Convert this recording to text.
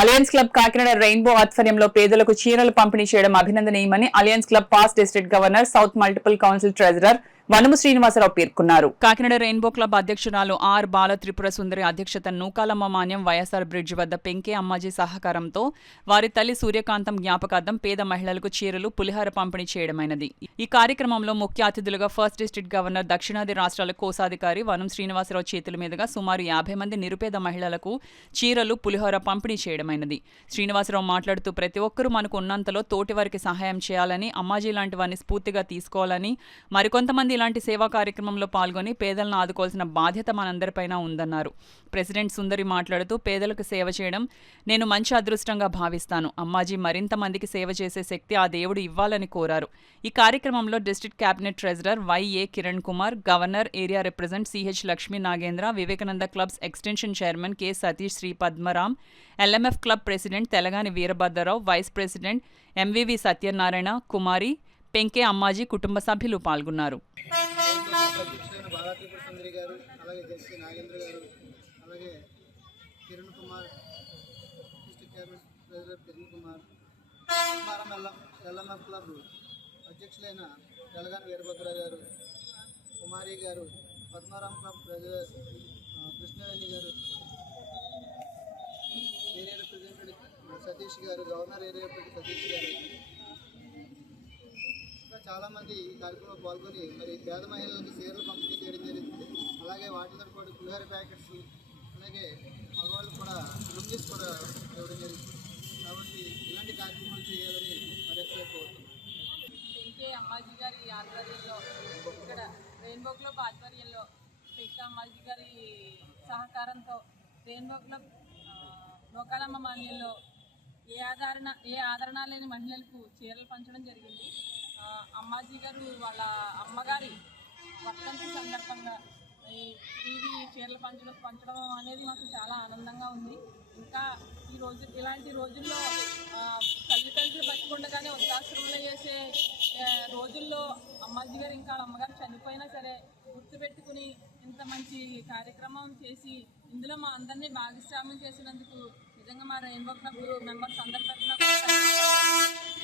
Alliance club Kakinada rainbow ఆధ్వర్యంలో పేదలకు చీరలు పంపిణీ చేయడం అభినందనీయమని alliance club past district governor south multiple council treasurer Vanumu Srinivasarao పేర్కొన్నారు. కాకినాడ రెయిన్బో క్లబ్ అధ్యక్షురాలు ఆర్ బాల త్రిపుర సుందరి అధ్యక్షత నూకాలమ్మ మాన్యం వైఎస్ఆర్ బ్రిడ్జ్ వద్ద పెంకే అమ్మాజీ సహకారంతో వారి తల్లి సూర్యకాంతం జ్ఞాపకార్థం పేద మహిళలకు చీరలు పులిహార పంపిణీ చేయడమైనది. ఈ కార్యక్రమంలో ముఖ్య అతిథులుగా ఫస్ట్ డిస్ట్రిక్ట్ గవర్నర్ దక్షిణాది రాష్ట్రాల కోశాధికారి వనుము శ్రీనివాసరావు చేతుల మీదుగా సుమారు 50 మంది నిరుపేద మహిళలకు చీరలు పులిహోర పంపిణీ చేయడమైనది. శ్రీనివాసరావు మాట్లాడుతూ ప్రతి ఒక్కరూ మనకు ఉన్నంతలో తోటివారికి సహాయం చేయాలని, అమ్మాజీ లాంటి వారిని స్ఫూర్తిగా తీసుకోవాలని, మరికొంతమంది ఇలాంటి సేవా కార్యక్రమంలో పాల్గొని పేదలను ఆదుకోవాల్సిన బాధ్యత మనందరిపైన ఉందన్నారు. ప్రెసిడెంట్ సుందరి మాట్లాడుతూ పేదలకు సేవ చేయడం నేను మంచి అదృష్టంగా భావిస్తాను. అమ్మాజీ మరింత మందికి సేవ చేసే శక్తి ఆ దేవుడు ఇవ్వాలని కోరారు. ఈ కార్యక్రమంలో district cabinet treasurer Y A Kiran Kumar, governor area represent CH Lakshmi Nagendra, Vivekananda clubs extension chairman K Satish Shri Padmaram, LMF club president Telagani Veerabhadrarao, vice president MVV Satyanarayana, Kumari, Penke Ammaji కుటుంబ సభ్యులు పాల్గొన్నారు. ఎల్ఎంఎఫ్ క్లబ్ అధ్యక్షులైన తెలగాని వీరభద్రరావు గారు, కుమారి గారు, పద్మరాం క్లబ్ ప్రెసిడెంట్ కృష్ణవేణి గారు, ఏరియా రిప్రజెంటేటివ్ సతీష్ గారు, గవర్నర్ ఏరియా రిప్రజెంటేటివ్ సతీష్ గారు, ఇంకా చాలామంది ఈ కార్యక్రమంలో పాల్గొని మరి పేద మహిళలకు చీరలు పంపిణీ చేయడం జరిగింది. అలాగే వాటితో పాటు పులిహోర ప్యాకెట్స్, అలాగే మగవాళ్ళు కూడా లుంగీస్ కూడా ఇవ్వడం జరిగింది. కాబట్టి ఇలాంటి కార్యక్రమాలు చేయాలని పెంకే అమ్మాజీ గారి ఆధ్వర్యంలో, ఇక్కడ రెయిన్బో క్లబ్ ఆధ్వర్యంలో, పెంకే అమ్మాజీ గారి సహకారంతో రెయిన్బో క్లబ్ నూకాలమ్మ మాన్యంలో ఏ ఆదరణ లేని మహిళలకు చీరలు పంచడం జరిగింది. అమ్మాజీ గారు వాళ్ళ అమ్మగారి వర్ధంతి సందర్భంగా ఇవి చీరలు పంచడం అనేది మాకు చాలా ఆనందంగా ఉంది. ఇంకా ఇలాంటి రోజుల్లో తల్లిదండ్రులు బతికుండగానే వృద్ధాశ్రమంలో చేసే రోజుల్లో అమ్మాజీ గారు ఇంకా అమ్మగారు చనిపోయినా సరే గుర్తుపెట్టుకుని ఇంత మంచి కార్యక్రమం చేసి ఇందులో మా అందరినీ భాగస్వామ్యం చేసినందుకు నిజంగా మా రెయిన్బో క్లబ్ మెంబర్స్ అందరి తరఫున